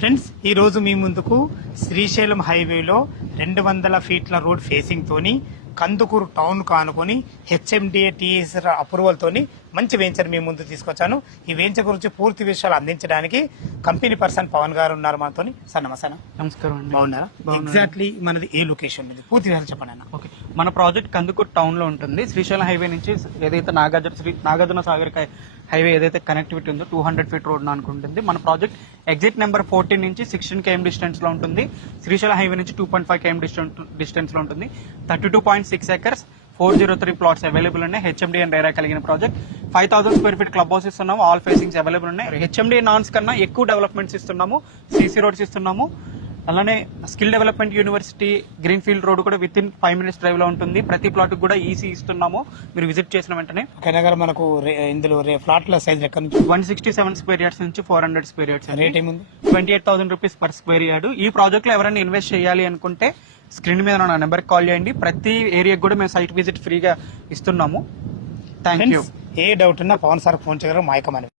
Friends, ఈ రోజు మీ ముందుకు శ్రీశైలం హైవేలో 200 ఫీట్ల రోడ్ ఫేసింగ్ తోని కందుకూరు టౌన్ కానుకొని హెచ్ఎండిఏ టీఎస్ఆర్ అప్రూవల్ తోని మంచి వెంచర్ మీ ముందు తీసుకొచ్చాను. ఈ వెంచర్ గురించి పూర్తి విషయాలు అందించడానికి కంపెనీ పర్సన్ పవన్ గారు ఉన్నారు మనతోని. సార్ నమస్తే. నమస్కారం అండి. బాగున్నారా? ఎగ్జాక్ట్లీ మనది ఏ లొకేషన్ ఉంది, పూర్తి విషయాలు చెప్పండి అన్న. ఓకే, మన ప్రాజెక్ట్ కందుకూరు టౌన్ లో ఉంటుంది. శ్రీశైలం హైవే నుంచి ఏదైతే నాగార్జున సాగర్ హైవే ఏదైతే కనెక్టివిటీ ఉందో 200 ఫీట్ రోడ్ అనుకుంటుంది. మన ప్రాజెక్ట్ ఎగ్జిట్ నెంబర్ 14 నుంచి 16 km డిస్టెన్స్ లో ఉంటుంది. శ్రీశైలం హైవే నుంచి 2.5 km డిస్టెన్స్ లో ఉంటుంది. 32.6 acres 403 ప్లాట్స్ అవైలబుల్ ఉన్నాయి. హెచ్ఎండి అండ్ రేరా కలిగిన project. 5000 square feet club house ఇస్తున్నాము. ఆల్ ఫేసింగ్స్ అవైలబుల్ ఉన్నాయి. హెచ్ఎండి నాన్స్ కన్నా ఎక్కువ డెవలప్మెంట్స్ ఇస్తున్నాము. సిసి రోడ్స్ ఇస్తున్నాము. అలానే skill development university green field road కూడా విత్ ఇన్ 5 minutes డ్రైవ్ లో ఉంటుంది. ప్రతి ప్లాట్ కూడా ఈసీ ఇస్తున్నాము మీరు విజిట్ చేసిన వెంటనే. మనకు ఇందులో ఫ్లాట్ల సైజ్ ఎక్కడ నుంచి 167 స్క్వేర్ యార్డ్స్ నుంచి 400 స్క్వేర్ యార్డ్స్. రేట్ ఏముంది? 28,000 రూపీస్ పర్ స్క్వేర్ యార్డ్. ఈ ప్రాజెక్ట్ లో ఎవరైనా ఇన్వెస్ట్ చేయాలి అనుకుంటే స్క్రీన్ మీద నా నెంబర్ కాల్ చేయండి. ప్రతి ఏరియాకి కూడా మేము సైట్ విజిట్ ఫ్రీగా ఇస్తున్నాము. Thank you. ఏ డౌట్ ఉన్నా పవన్ సార్ ఫోన్ చేయగలరు. మాయకమని